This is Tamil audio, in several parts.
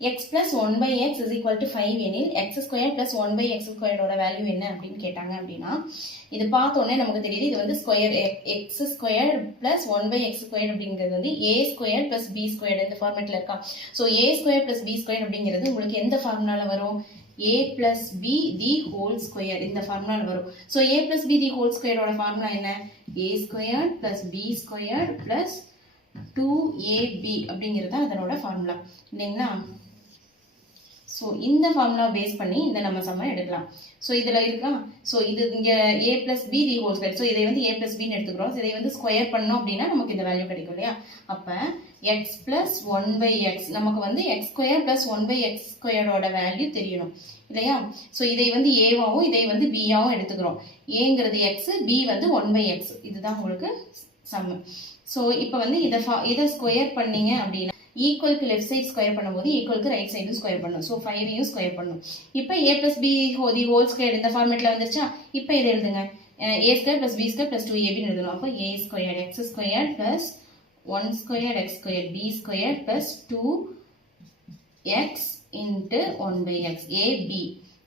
x plus 1 by x is equal to 5 எனில் x square plus 1 by x square ஓட வேல்யூ என்ன அப்படின்னு கேட்டாங்க அப்படின்னா இது பார்த்தோன்னே நமக்கு தெரியுது இது வந்து square x square plus 1 by x square அப்படிங்கிறது வந்து a square plus b square இந்த ஃபார்மேட்ல இருக்கா. So a square plus b square அப்படிங்கிறது உங்களுக்கு எந்த ஃபார்முலால வரும்? a plus b the whole square இந்த ஃபார்முலால வரும். So a plus b the whole square ஓட ஃபார்முலா என்ன? a square plus b square plus 2ab அப்படிங்கிறது அதனோட ஃபார்முலா இல்லைங்களா. ஸோ இந்த ஃபார்முலா பேஸ் பண்ணி இந்த நம்ம சம்ம எடுக்கலாம். ஸோ இதில் இருக்கா, ஸோ இது இங்கே a plus b the whole square. So இதை வந்து a plus b எடுத்துக்கிறோம். ஸோ இதை வந்து ஸ்கொயர் பண்ணோம் அப்படின்னா நமக்கு இந்த வேல்யூ கிடைக்கும் இல்லையா. அப்போ x plus 1 by x நமக்கு வந்து x square plus 1 by x squareோட value தெரியணும் இல்லையா. ஸோ இதை வந்து ஏவாவும் இதை வந்து பியாவும் எடுத்துக்கிறோம். ஏங்கிறது x, b வந்து 1 by x. இதுதான் உங்களுக்கு சம்மு. ஸோ இப்போ வந்து இதை ஸ்கொயர் பண்ணீங்க அப்படின்னா ஈக்குவலுக்கு லெஃப்ட் சைட் ஸ்கொயர் பண்ணும்போது ஈக்குவலுக்கு ரைட் சைடும் ஸ்கொயர் பண்ணும். ஸோ 5ஐயும் ஸ்கொயர் பண்ணும். இப்போ a plus b the whole square இந்த ஃபார்மேட்டில் வந்துருச்சா. இப்போ இதை எழுதுங்க, a square plus b square plus 2ab எழுதணும். அப்போ a square x square plus 1 square x square b square plus 2x into 1 by x ab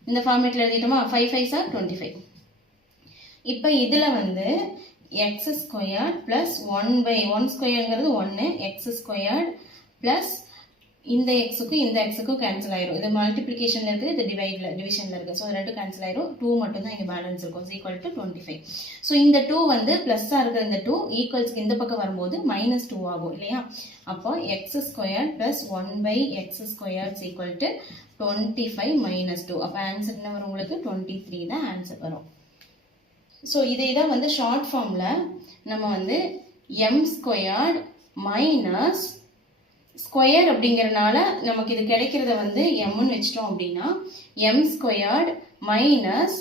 இந்த ஃபார்மேட்டில் எழுதிட்டோமா. 5 5s are 25. இப்போ இதில் வந்து x square plus 1 by 1 squareங்கிறது 1 x square plus இந்த xக்கும் இந்த xக்கும் கேன்சல் ஆயிரும். இது மல்டிப்ளிகேஷன்ல இருக்கு, இது டிவிஷன்ல இருக்கு. ஸோ ரெண்டு கேன்சல் ஆயிரும். 2 மட்டும் தான் இங்க பேலன்ஸ் இருக்கும். Equal to 25. ஸோ இந்த 2 வந்து பிளஸ்ஸா இருக்கிற இந்த 2 ஈக்குவல்ஸ்க்கு இந்த பக்கம் வரும்போது -2 ஆகும் இல்லையா. அப்போ x square plus 1 by x square equal to 25 -2. அப்போ ஆன்சர் என்ன வரும் உங்களுக்கு? 23 தான் ஆன்சர் வரும். ஸோ இதை தான் வந்து ஷார்ட் ஃபார்ம்ல நம்ம வந்து m ஸ்கொயர்ட் மைனஸ் ஸ்கொயர் அப்படிங்கிறனால நமக்கு இது கிடைக்கிறத வந்து mன்னு வச்சிட்டோம் அப்படின்னா m ஸ்கொயர்ட் மைனஸ்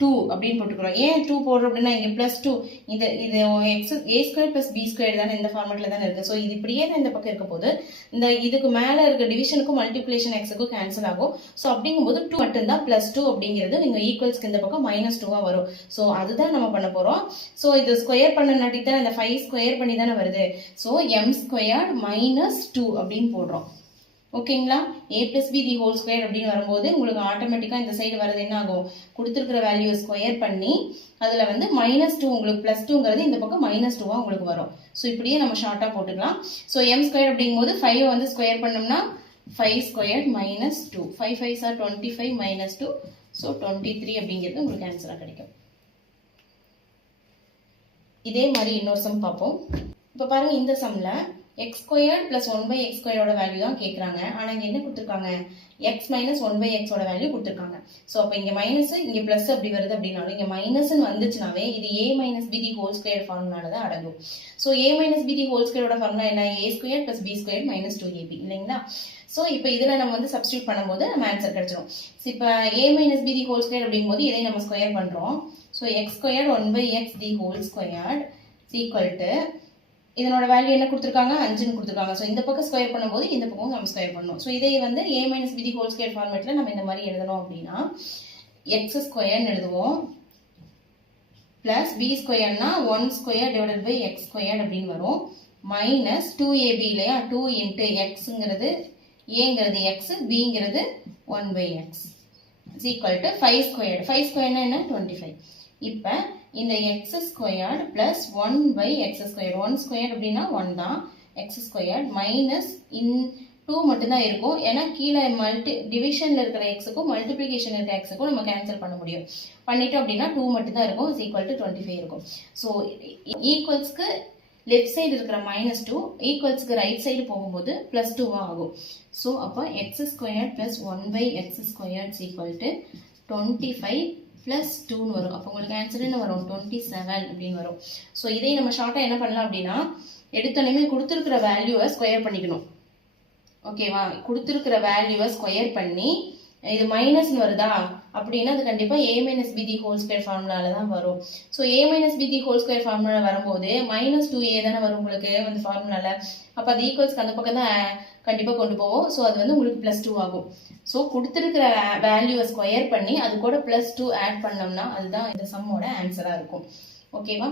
2 அப்படின்னு போட்டுக்கிறோம். ஏன் 2 போடுறோம் அப்படின்னா இங்கே +2 இது x a square + b square தானே இந்த ஃபார்மேட்டில் தானே இருக்குது. ஸோ இது இப்படியே தான் இந்த பக்கம் இருக்க போது இந்த இதுக்கு மேலே இருக்க டிவிஷனுக்கும் மல்டிப்ளிகேஷன் எக்ஸுக்கும் கேன்சல் ஆகும். ஸோ அப்படிங்கும்போது 2 மட்டும்தான் +2 அப்படிங்கிறது நீங்கள் ஈக்குவல்ஸ்க்கு இந்த பக்கம் -2 வரும். ஸோ அதுதான் நம்ம பண்ண போகிறோம். ஸோ இது ஸ்கொயர் பண்ணனாட்டி தான் இந்த 5 ஸ்கொயர் பண்ணி தானே வருது. ஸோ m ஸ்கொயர் -2 அப்படின்னு போடுறோம். ஓகேங்களா. a plus b the whole square அப்படின்னு வரும்போது உங்களுக்கு ஆட்டோமேட்டிக்காக இந்த சைடு வரது என்ன ஆகும்? கொடுத்துருக்கிற வேல்யூ ஸ்கொயர் பண்ணி அதில் வந்து -2 உங்களுக்கு +2ங்கிறது இந்த பக்கம் -2 உங்களுக்கு வரும். ஸோ இப்படியே நம்ம ஷார்ட்டாக போட்டுக்கலாம். ஸோ m ஸ்கொயர் அப்படிங்கும்போது 5 வந்து ஸ்கொயர் பண்ணோம்னா 5 ஸ்கொயர் -2 5 5s are 25 -2. ஸோ 23 அப்படிங்கிறது உங்களுக்கு ஆன்சராக கிடைக்கும். இதே மாதிரி இன்னொரு சம் பார்ப்போம். இப்போ பாருங்க, இந்த சம்ல x ஸ்கொயர் + 1 by x ஸ்கொயரோட வேல்யூ தான் கேட்குறாங்க. ஆனால் இங்கே என்ன கொடுத்துருக்காங்க? x - 1 by x ஓட வேல்யூ கொடுத்துருக்காங்க. ஸோ அப்போ இங்கே மைனஸ் இங்கே ப்ளஸ் அப்படி வருது அப்படின்னாலும் இங்கே மைனஸ்ன்னு வந்துச்சுனாவே இது a - b the whole square ஃபார்முலால தான் அடங்கும். So a - b the whole ஸ்கொயரோட ஃபார்முலா என்ன? a square + b square -2ab இல்லைங்களா. ஸோ இப்போ இதில் நம்ம வந்து சப்ஸ்டியூட் பண்ணும்போது நம்ம ஆன்சர் கிடைச்சிடும். ஸோ இப்போ a - b the whole square அப்படிங்கும்போது இதை நம்ம ஸ்கொயர் பண்ணுறோம். So x square 1 by x the whole square equal to இதனோட வேல்யூ என்ன கொடுத்துருக்காங்க? 5ன்னு கொடுத்துருக்காங்க. ஸோ இந்த பக்கம் ஸ்கொயர் பண்ணும்போது இந்த பக்கம் நம்ம ஸ்கொயர் பண்ணணும். ஸோ இதை வந்து a - b the whole square ஃபார்மேட்டில் நம்ம இந்த மாதிரி எழுதணும் அப்படின்னா x ஸ்கொயர்னு எழுதுவோம் ப்ளஸ் b ஸ்கொயர்னா 1 square divided by x square அப்படின்னு வரும் மைனஸ் 2ab இல்லையா. 2 இன்ட்டு எக்ஸுங்கிறது ஏங்கிறது x, bங்கிறது 1 by x equal to 5 square. 5 ஸ்கொயர்னா என்ன? 25. இப்போ இந்த x squared plus 1 by x square 1 square அப்படின்னா 1 தான் x ஸ்கொயர் மைனஸ் 2 மட்டும்தான் இருக்கும். ஏன்னா கீழே டிவிஷனில் இருக்கிற எக்ஸுக்கும் மல்டிப்ளிகேஷன் இருக்கிற எக்ஸுக்கும் நம்ம கேன்சல் பண்ண முடியும். பண்ணிட்டோம் அப்படின்னா 2 மட்டும்தான் இருக்கும். ஈக்குவல் டு 25 இருக்கும். ஸோ ஈக்குவல்ஸ்க்கு லெஃப்ட் சைடு இருக்கிற -2 ஈக்குவல்ஸ்க்கு ரைட் சைடு போகும்போது +2 ஆகும். ஸோ அப்போ x square plus 1 by x square equal to 25 + 2ன்னு வரும். அப்போ உங்களுக்கு ஆன்சர் என்ன வரும்? 27 அப்படின்னு வரும். ஸோ இதை நம்ம ஷார்ட்டாக என்ன பண்ணலாம் அப்படின்னா எடுத்தோடனே கொடுத்துருக்கிற வேல்யூவை ஸ்கொயர் பண்ணிக்கணும். ஓகேவா. கொடுத்துருக்கிற வேல்யூவை ஸ்கொயர் பண்ணி இது மைனஸ்ன்னு வருதா அப்படின்னா அது கண்டிப்பாக a - b the whole square ஃபார்முலால தான் வரும். So a - b the whole square formula வரும்போது -2a தானே வரும் உங்களுக்கு அந்த ஃபார்முலால. அப்போ அது ஈக்குவல்ஸ்க்கு அந்த பக்கம் தான் கண்டிப்பாக கொண்டு போவோம். ஸோ அது வந்து உங்களுக்கு +2 ஆகும். ஸோ கொடுத்துருக்கிற வேல்யூவை ஸ்கொயர் பண்ணி அது கூட +2 ஆட் பண்ணோம்னா அதுதான் இந்த சம்மோட ஆன்சராக இருக்கும். ஓகேவா.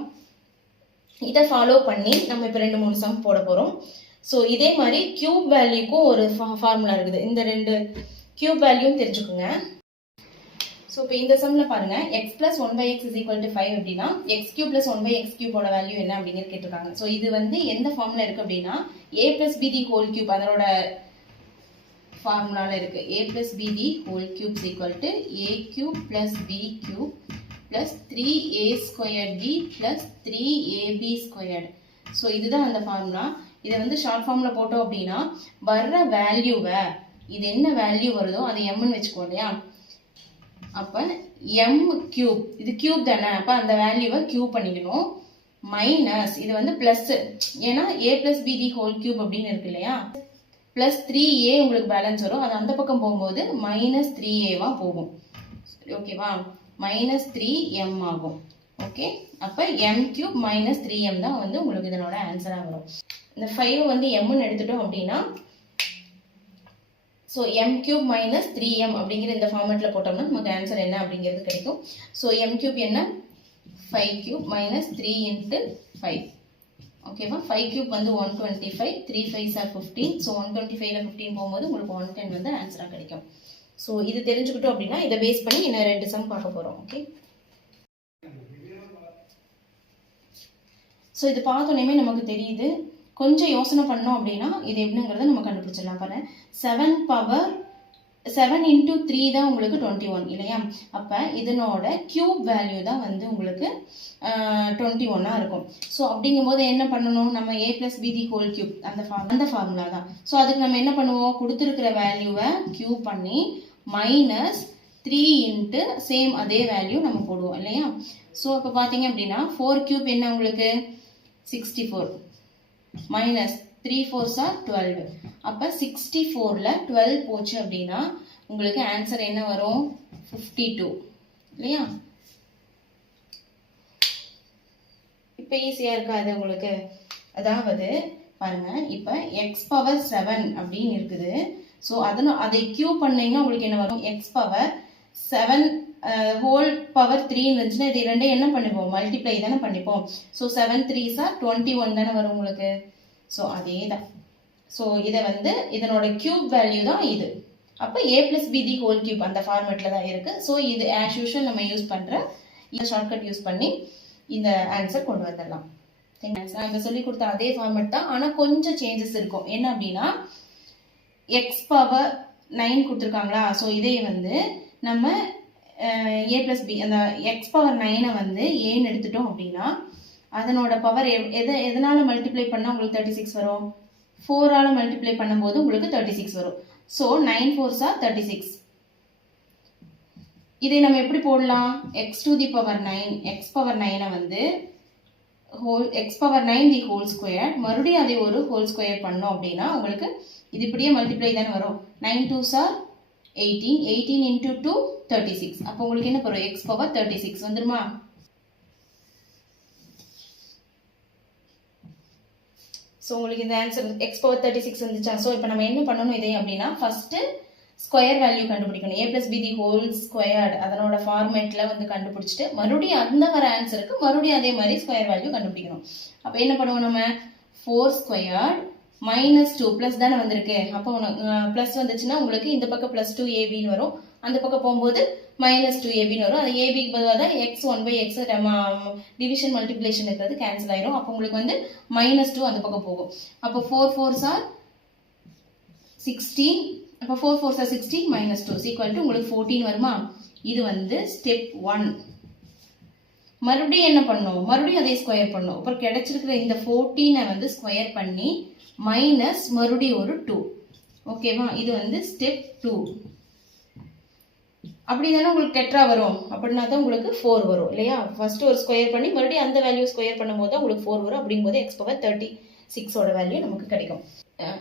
இதை ஃபாலோ பண்ணி நம்ம இப்போ 2-3 சம் போட போகிறோம். ஸோ இதே மாதிரி கியூப் வேல்யூக்கும் ஒரு ஃபார்முலா இருக்குது. இந்த ரெண்டு கியூப் வேல்யூவும் தெரிஞ்சுக்கோங்க. ஸோ இப்போ இந்த சம்மில் பாருங்க, x plus 1/x is equal to 5 அப்படின்னா எக்ஸ் கியூப் பிளஸ் 1/x கியூபோட வேல்யூ என்ன அப்படிங்கிறது கேட்டிருக்காங்க. ஸோ இது வந்து எந்த ஃபார்மில் இருக்கு அப்படின்னா a plus b the whole cube அதனோட ஃபார்முலாவில் இருக்கு. a plus b the whole cube is equal to a cube plus b cube plus 3a square b plus 3ab squared. So இதுதான் அந்த ஃபார்முலா. இதை வந்து ஷார்ட் ஃபார்மில் போட்டோம் அப்படின்னா வர்ற வேல்யூவை, இது என்ன வேல்யூ வருதோ அதை எம்னு வச்சுக்கோ இல்லையா. அப்போ எம் கியூப், இது கியூப் தானே, அப்போ அந்த வேல்யூவை கியூப் பண்ணிக்கணும். மைனஸ் இது வந்து பிளஸ், ஏன்னா a plus b the whole cube அப்படின்னு இருக்கு இல்லையா. பிளஸ் 3a உங்களுக்கு பேலன்ஸ் வரும், அது அந்த பக்கம் போகும்போது மைனஸ் 3a போகும். ஓகேவா, மைனஸ் 3m ஆகும். ஓகே, அப்போ m கியூப் மைனஸ் 3m தான் வந்து உங்களுக்கு இதனோட ஆன்சராக வரும். இந்த 5 வந்து mன்னு எடுத்துட்டோம் அப்படின்னா so m cube minus 3m அப்படிங்கிற இந்த ஃபார்மேட்டில் போட்டோம்னா நமக்கு ஆன்சர் என்ன அப்படிங்கிறது கிடைக்கும். ஸோ m கியூப் என்ன, 5 கியூப் மைனஸ் 3 இன்ட்டு 5. ஓகேவா, 5 கியூப் வந்து 125, 3 5s are 15. ஸோ 125ல 15 போகும்போது உங்களுக்கு 110 வந்து ஆன்சராக கிடைக்கும். ஸோ இது தெரிஞ்சுக்கிட்டோம் அப்படின்னா இதை பேஸ் பண்ணி இன்னும் 2 சம் பார்க்க போகிறோம். ஓகே, ஸோ இது பார்த்தோன்னே நமக்கு தெரியுது. கொஞ்சம் யோசனை பண்ணோம் அப்படின்னா இது எப்படிங்கிறத நம்ம கண்டுபிடிச்சிடலாம். பாருங்க, 7 இன்டூ 3 தான் உங்களுக்கு 21 இல்லையா. அப்போ இதனோட கியூப் வேல்யூ தான் வந்து உங்களுக்கு 21 இருக்கும். ஸோ அப்படிங்கும்போது என்ன பண்ணணும், நம்ம a plus b the whole cube அந்த ஃபார்முலா தான். ஸோ அதுக்கு நம்ம என்ன பண்ணுவோம், கொடுத்துருக்கிற வேல்யூவை கியூப் பண்ணி மைனஸ் 3 இன்ட்டு சேம் அதே வேல்யூ நம்ம போடுவோம் இல்லையா. ஸோ இப்போ பார்த்தீங்க அப்படின்னா 4 கியூப் என்ன உங்களுக்கு 64 மைனஸ் 3 4s are 12. அப்போ 64ல் 12 போச்சு அப்படின்னா உங்களுக்கு ஆன்சர் என்ன வரும், 52 இல்லையா. இப்போ ஈஸியாக இருக்காது உங்களுக்கு. அதாவது பாருங்க, இப்போ எக்ஸ் பவர் 7 அப்படின்னு இருக்குது. ஸோ அதை கியூப் பண்ணீங்கன்னா உங்களுக்கு என்ன வரும், எக்ஸ் பவர் 7 ஹோல் பவர் 3 இருந்துச்சுன்னா இது ரெண்டே என்ன பண்ணிப்போம், மல்டிப்ளை தானே பண்ணிப்போம். ஸோ 7 3s are 21 தானே வரும் உங்களுக்கு. ஸோ அதே தான். ஸோ இதை வந்து இதனோட கியூப் வேல்யூ தான் இது. அப்போ a plus b the whole cube அந்த ஃபார்மேட்டில் தான் இருக்குது. ஸோ இது ஆஸ் யூஷுவல் நம்ம யூஸ் பண்ணுற இந்த ஷார்ட்கட் யூஸ் பண்ணி இந்த ஆன்சர் கொண்டு வந்துடலாம். நான் இப்போ சொல்லி கொடுத்த அதே ஃபார்மேட் தான், ஆனால் கொஞ்சம் சேஞ்சஸ் இருக்கும். என்ன அப்படின்னா எக்ஸ் பவர் 9 கொடுத்துருக்காங்களா. ஸோ இதே வந்து நம்ம a பிளஸ் b அந்த எக்ஸ் பவர் 9 வந்து ஏன்னு எடுத்துட்டோம் அப்படின்னா அதனோட பவர் எதனால மல்டிப்ளை பண்ணால் உங்களுக்கு 36 வரும், 4ஆல் மல்டிப்ளை பண்ணும்போது உங்களுக்கு 36 வரும். So 9 4s are 36. இதை நம்ம எப்படி போடலாம், X to the power 9, X power 9 வந்து எக்ஸ் பவர் 9 தி ஹோல் ஸ்கொயர், மறுபடியும் அதை ஒரு ஹோல் ஸ்கொயர் பண்ணோம் அப்படின்னா உங்களுக்கு இது இப்படியே மல்டிப்ளை தானே வரும். 9 2s are 18, 18 இன்டூ 2 36. அப்போ உங்களுக்கு என்ன வரும், எக்ஸ் பவர் 36 வந்துருமா. ஸோ உங்களுக்கு இந்த ஆன்சர் எக்ஸ் பவர் 36 வந்துச்சா. ஸோ இப்போ நம்ம என்ன பண்ணணும் இதே அப்படின்னா ஃபர்ஸ்ட் ஸ்கொயர் வேல்யூ கண்டுபிடிக்கணும். a plus b the whole squared அதனோட ஃபார்மேட்டில் வந்து கண்டுபிடிச்சிட்டு மறுபடியும் அந்த வர ஆன்சருக்கு மறுபடியும் அதே மாதிரி ஸ்கொயர் வேல்யூ கண்டுபிடிக்கணும். அப்போ என்ன பண்ணுவோம், நம்ம 4 ஸ்கொயர்டு மைனஸ் 2 ப்ளஸ் தானே வந்திருக்கு. அப்போ ப்ளஸ் வந்துச்சுன்னா உங்களுக்கு இந்த பக்கம் ப்ளஸ் 2ab வரும், அந்த பக்கம் போகும்போது மைனஸ் 2ab வரும். அது ஏபிக்கு பதிலாக தான் எக்ஸ் 1/x டிவிஷன் மல்டிப்ளிகேஷன் இருக்கிறது கேன்சல் ஆயிரும். அப்போ உங்களுக்கு வந்து மைனஸ் 2 அந்த பக்கம் போகும். அப்போ 4 4s are 16. அப்போ 4 4s are 16 minus 2 equal to உங்களுக்கு 14 வருமா. இது வந்து ஸ்டெப் 1. மறுபடியும் என்ன பண்ணணும், மறுபடியும் அதே ஸ்கொயர் பண்ணணும். அப்புறம் கிடைச்சிருக்கிற இந்த 14 வந்து ஸ்கொயர் பண்ணி மைனஸ் மறுபடியும் ஒரு 2. ஓகேவா, இது வந்து ஸ்டெப் 2. அப்படி தானே உங்களுக்கு டெட்ரா வரும். அப்படின்னா தான் உங்களுக்கு 4 வரும் இல்லையா. ஃபர்ஸ்ட் ஒரு ஸ்கொயர் பண்ணி மறுபடியும் அந்த வேல்யூ ஸ்கொயர் பண்ணும்போது தான் உங்களுக்கு 4 வரும். அப்படிங்கும்போது எக்ஸ் பவர் 36ஓட வேல்யூ நமக்கு கிடைக்கும்.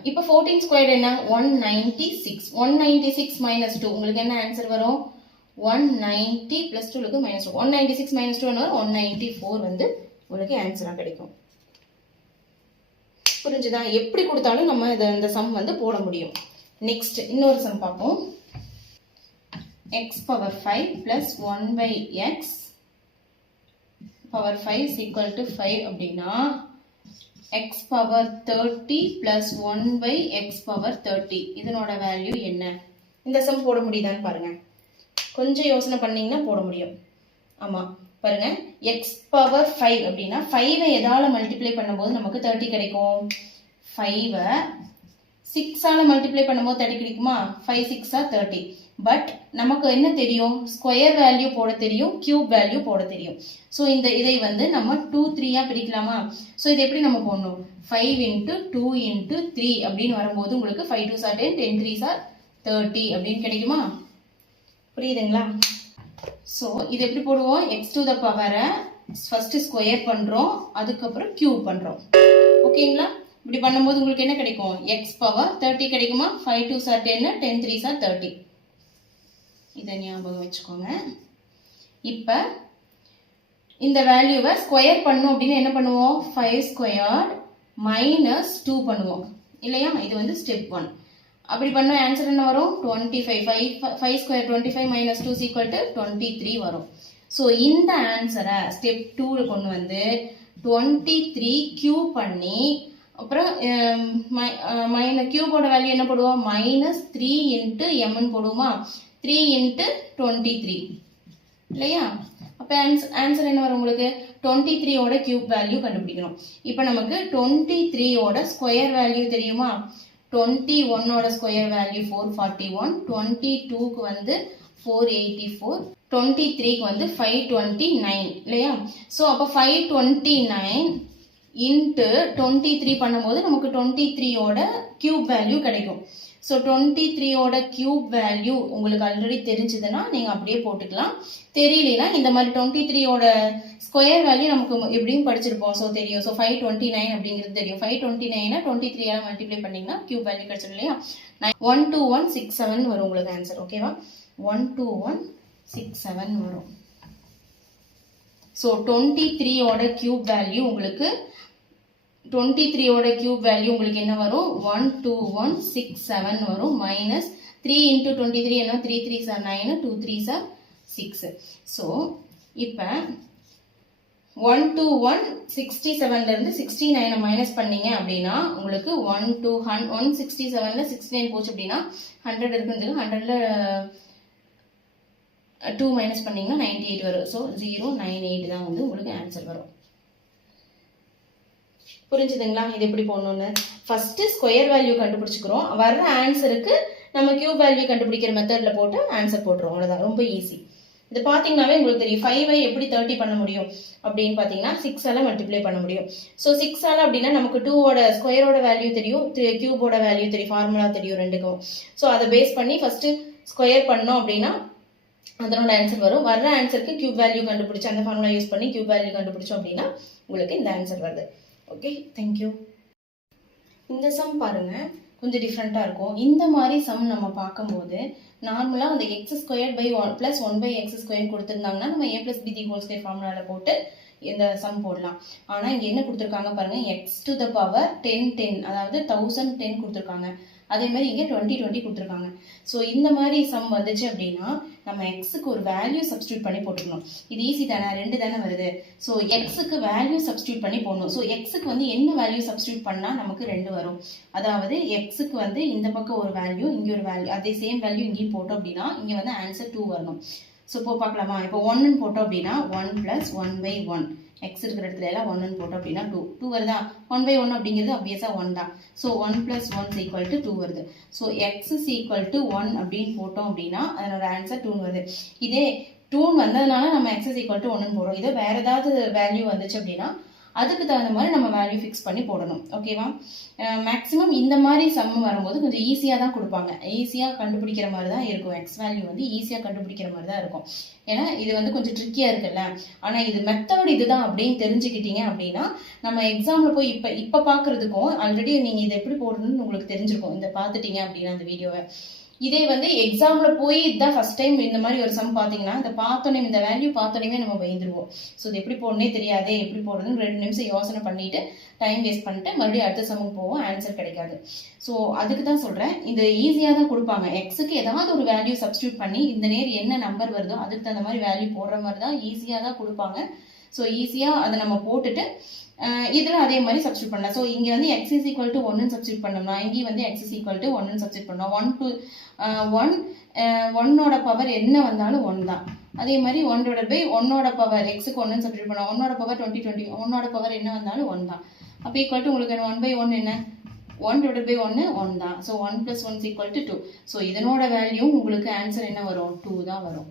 இப்போ 14 ஸ்கொயர் என்ன, 196. 196 மைனஸ் 2 உங்களுக்கு என்ன ஆன்சர் வரும், 190 பிளஸ் 2 மைனஸ் 2. 196 மைனஸ் 2 194 வந்து உங்களுக்கு ஆன்சராக கிடைக்கும். புரிஞ்சுதா, எப்படி கொடுத்தாலும் நம்ம இந்த சம் வந்து போட முடியும். நெக்ஸ்ட் இன்னொரு சம் பார்ப்போம். x power 5 plus 1 by x power 5 is equal to 5 அப்படின்னா x power 30 plus 1 by x power 30 இதனோட வேல்யூ என்ன? இந்த சம் போட முடியுதான்னு பாருங்க. கொஞ்சம் யோசனை பண்ணீங்கன்னா போட முடியும். ஆமா பாருங்க, x பவர் 5 அப்படின்னா 5 எதால மல்டிப்ளை பண்ணும்போது நமக்கு 30 கிடைக்கும். 5 6ஆல மல்டிப்ளை பண்ணும்போது 30 கிடைக்குமா? 5 6 30. பட் நமக்கு என்ன தெரியும்? ஸ்கொயர் வேல்யூ போட தெரியும், கியூப் வேல்யூ போட தெரியும். ஸோ இதை வந்து நம்ம 2 3 பிரிக்கலாமா? ஸோ இது எப்படி நம்ம போடணும்? 5 into 2 into 3 அப்படின்னு வரும்போது உங்களுக்கு 5 2s are 10, 10 3s are 30 அப்படின்னு கிடைக்குமா? புரியுதுங்களா? ஸோ இது எப்படி போடுவோம்? x to the power first square பண்றோம், அதுக்கப்புறம் கியூப் பண்றோம். ஓகேங்களா? இப்படி பண்ணும்போது உங்களுக்கு என்ன கிடைக்கும்? x பவர் 30 கிடைக்குமா? 5 2s are 10, 10 3s are 30. இதை ஞாபகம் வச்சுக்கோங்க. இப்ப இந்த வேல்யூவை ஸ்கொயர் பண்ணும் அப்படின்னு என்ன பண்ணுவோம்? 5 ஸ்கொயர்ட் மைனஸ் 2 பண்ணுவோம் இல்லையா? இது வந்து ஸ்டெப் 1. அப்படி பண்ண ஆன்சர் என்ன வரும்? 25. 5 ஸ்கொயர் 25 மைனஸ் 2 equal to 23 வரும். ஸோ இந்த ஆன்சரை ஸ்டெப் 2 கொண்டு வந்து 23 கியூப் பண்ணி அப்புறம் கியூபோட வேல்யூ என்ன போடுவோம்? மைனஸ் 3 இன்ட்டு எம்னு போடுவோமா? 3 into 23 இல்லையா? அப்ப ஆன்சர் என்ன வரும் உங்களுக்கு? 23 ஓட கியூப் வேல்யூ கண்டுபிடிக்கணும். இப்போ நமக்கு 23 ஓட ஸ்கொயர் வேல்யூ தெரியுமா? 21 ஓட ஸ்கொயர் வேல்யூ 441, 22க்கு வந்து 484, 23க்கு வந்து 529 இல்லையா? ஸோ அப்போ 529 இன்ட்டு 23 பண்ணும்போது நமக்கு 23 ஓட கியூப் வேல்யூ கிடைக்கும். ஸோ 23 ஓட கியூப் வேல்யூ உங்களுக்கு ஆல்ரெடி தெரிஞ்சதுன்னா நீங்கள் அப்படியே போட்டுக்கலாம். தெரியலனா இந்த மாதிரி 23 ஓட ஸ்கொயர் வேல்யூ நமக்கு எப்படியும் படிச்சிருப்போம். ஸோ தெரியும். ஸோ 529 அப்படிங்கிறது தெரியும். 529 23 மல்டிப்ளை பண்ணிங்கன்னா கியூப் வேல்யூ கிடைச்சிடும் இல்லையா? 12167 வரும் உங்களுக்கு ஆன்சர். ஓகேவா? 12167 வரும். ஸோ 23 ஓட கியூப் வேல்யூ உங்களுக்கு 23 ஓட கியூப் வேல்யூ உங்களுக்கு என்ன வரும்? 12167 வரும். மைனஸ் 3 into 23 என்ன? 3 3s are 9, 2 3s are 6. So இப்போ 12167ல இருந்து 69 மைனஸ் பண்ணீங்க அப்படின்னா உங்களுக்கு 167ல 69 போச்சு அப்படின்னா 100 இருக்குன்னு 100ல 2 மைனஸ் பண்ணீங்கன்னா 98 வரும். ஸோ 098 தான் வந்து உங்களுக்கு ஆன்சர் வரும். புரிஞ்சுதுங்களா? இது எப்படி போடணும்னு? ஃபர்ஸ்ட் ஸ்கொயர் வேல்யூ கண்டுபிடிச்சுக்கிறோம். வர்ற ஆன்சருக்கு நம்ம கியூப் வேல்யூ கண்டுபிடிக்கிற மெத்தட்ல போட்டு ஆன்சர் போட்டுரும். அவ்வளவுதான், ரொம்ப ஈஸி. இது பாத்தீங்கன்னாவே உங்களுக்கு தெரியும். 5ஐ எப்படி 30 பண்ண முடியும் அப்படின்னு பாத்தீங்கன்னா 6ஆல மல்டிப்ளை பண்ண முடியும். ஸோ 6ஆல அப்படின்னா நமக்கு 2ஓட ஸ்கொயரோட வேல்யூ தெரியும், கியூபோட வேல்யூ தெரியும், ஃபார்முலா தெரியும் ரெண்டுக்கும். ஸோ அதை பேஸ் பண்ணி ஃபர்ஸ்ட் ஸ்கொயர் பண்ணோம் அப்படின்னா அதனோட ஆன்சர் வரும். வர்ற ஆன்சருக்கு கியூப் வேல்யூ கண்டுபிடிச்சு அந்த ஃபார்முலா யூஸ் பண்ணி கியூப் வேல்யூ கண்டுபிடிச்சோம் அப்படின்னா உங்களுக்கு இந்த ஆன்சர் வருது. Okay, thank you. இந்த சம் பாருங்க, கொஞ்சம் டிஃப்ரெண்ட்டாக இருக்கும். இந்த மாதிரி சம் நம்ம பார்க்கும்போது நார்மலாக அந்த x square by 1 + 1/x square கொடுத்துருந்தாங்கன்னா நம்ம a + b ஹோல் ஸ்கொயர் ஃபார்முலாவில் போட்டு இந்த சம் போடலாம். ஆனால் இங்கே என்ன கொடுத்துருக்காங்க பாருங்க, x to the power 10 அதாவது 1010 கொடுத்துருக்காங்க. அதே மாதிரி இங்கே 20 கொடுத்துருக்காங்க. ஸோ இந்த மாதிரி சம் வந்துச்சு அப்படின்னா நம்ம எக்ஸுக்கு ஒரு வேல்யூ சப்ஸ்டியூட் பண்ணி போட்டுக்கணும். இது ஈஸி தானே, 2 தானே வருது. ஸோ எக்ஸுக்கு வேல்யூ சப்ஸ்டியூட் பண்ணி போடணும். ஸோ எக்ஸுக்கு வந்து என்ன வேல்யூ சப்ஸ்டியூட் பண்ணால் நமக்கு 2 வரும். அதாவது எக்ஸுக்கு வந்து இந்த பக்கம் ஒரு வேல்யூ, இங்கே ஒரு வேல்யூ, அதே சேம் வேல்யூ இங்கேயும் போட்டோம் அப்படின்னா இங்கே வந்து ஆன்சர் 2 வரணும். ஸோ இப்போ பார்க்கலாமா? இப்போ 1ன்னு போட்டோம் அப்படின்னா 1 + 1/1 x இருக்கிற இடத்துல எல்லாம் 1ன்னு போட்டோம் அப்படின்னா 2 வருதா? 1/1 அப்படிங்கிறது ஆப்வியஸா 1 தான். ஸோ 1 + 1 = 2 வருது. ஸோ x = 1 அப்படின்னு போட்டோம் அப்படின்னா அதனோட ஆன்சர் 2 வருது. இதே 2 வந்ததுனால நம்ம x = 1ன்னு போடுறோம். இதே வேற ஏதாவது வேல்யூ வந்துச்சு அப்படின்னா அதுக்கு தகுந்த மாதிரி நம்ம வேல்யூ ஃபிக்ஸ் பண்ணி போடணும். ஓகேவா? மேக்ஸிமம் இந்த மாதிரி சம் வரும்போது கொஞ்சம் ஈஸியாக தான் கொடுப்பாங்க. ஈஸியாக கண்டுபிடிக்கிற மாதிரி தான் இருக்கும். எக்ஸ் வேல்யூ வந்து ஈஸியாக கண்டுபிடிக்கிற மாதிரி தான் இருக்கும். ஏன்னா இது வந்து கொஞ்சம் ட்ரிக்கியாக இருக்குல்ல. ஆனால் இது மெத்தட் இதுதான் அப்படின்னு தெரிஞ்சுக்கிட்டீங்க அப்படின்னா நம்ம எக்ஸாமில் போய் இப்போ பார்க்குறதுக்கும் ஆல்ரெடி நீங்கள் இதை எப்படி போடணும்னு உங்களுக்கு தெரிஞ்சிருக்கும். இந்த பார்த்துட்டீங்க அப்படின்னா அந்த வீடியோவை. இதே வந்து எக்ஸாம்ல போய் இதுதான் ஃபர்ஸ்ட் டைம் இந்த மாதிரி ஒரு சம் பார்த்தீங்கன்னா இந்த பார்த்தோன்னே இந்த வேல்யூ பார்த்தோன்னே நம்ம பயந்துருவோம். ஸோ இது எப்படி போடனே தெரியாதே, எப்படி போடுறதுன்னு 2 நிமிஷம் யோசனை பண்ணிட்டு டைம் வேஸ்ட் பண்ணிட்டு மறுபடியும் அடுத்த சம்முக்கு போவோம், ஆன்சர் கிடைக்காது. ஸோ அதுக்கு தான் சொல்றேன், இது ஈஸியாக தான் கொடுப்பாங்க. எக்ஸுக்கு ஏதாவது ஒரு வேல்யூ சப்ஸ்டியூட் பண்ணி இந்த நேர் என்ன நம்பர் வருதோ அதுக்கு தகுந்த மாதிரி வேல்யூ போடுற மாதிரி தான் ஈஸியாக தான் கொடுப்பாங்க. ஸோ ஈஸியாக அதை நம்ம போட்டுட்டு இதில் அதே மாதிரி சப்ஸ்டியூட் பண்ணலாம். ஸோ இங்கே வந்து எக்ஸ் இஸ் ஈக்குவல் டு ஒன்னு சப்ஸ்டியூட் பண்ணோம்னா இங்கேயும் வந்து எக்ஸ் இஸ் ஈக்குவல் டு ஒன்னு சப்ஸ்டியூட் பண்ணோம். 1 பவர் என்ன வந்தாலும் 1 தான். அதே மாதிரி 1/1 பவர் எக்ஸுக்கு 1 சப்ஸ்டியூட் பண்ணோம். 1 பவர் 20 1 பவர் என்ன வந்தாலும் 1 தான். அப்போ ஈக்குவல் டு உங்களுக்கு 1/1 என்ன 1/1 1 தான். ஸோ 1 + 1 = 2. ஸோ இதனோட வேல்யூ உங்களுக்கு ஆன்சர் என்ன வரும் 2 தான் வரும்.